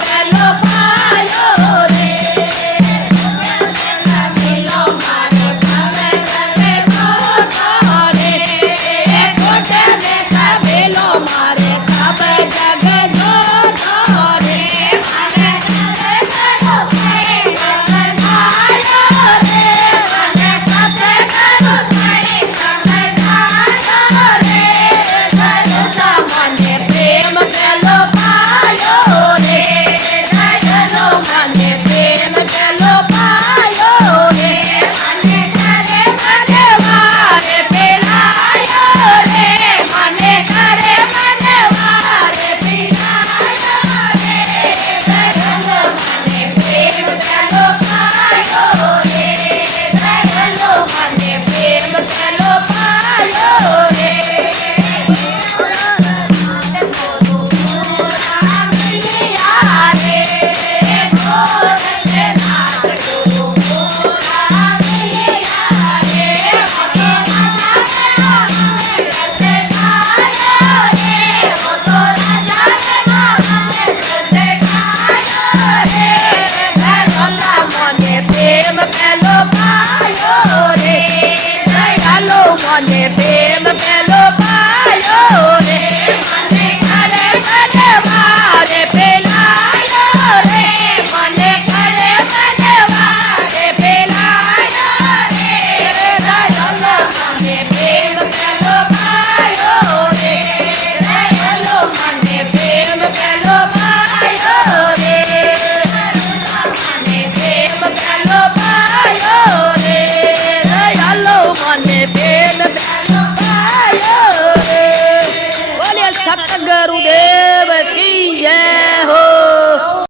પેલો પાયો રે પેલો મારે ખાવે કરે ખોટો રે ખોટે ને પેલો મારે ખાવે જગ જોઠો રે મને સાથે કરો થઈ ગગનાયો રે મને સાથે કરો થઈ ગગનાયો રે ગયો મને પ્રેમ પેલો પાયો રે ગયો મને પ્રેમ પેલો પાયો રે મને કરે મને વારે પેલાયો રે મને કરે મને વારે પેલાયો રે ગયો મને પ્રેમ પેલો પાયો રે ગયો મને પ્રેમ પેલો પાયો રે પ્રેમ પેલો પાયો રે દયાલો મને પ્રેમ પેલો પાયો રે મને કરે મને વારે પેલાયો રે મને કરે મને વારે પેલાયો રે દયાલો મને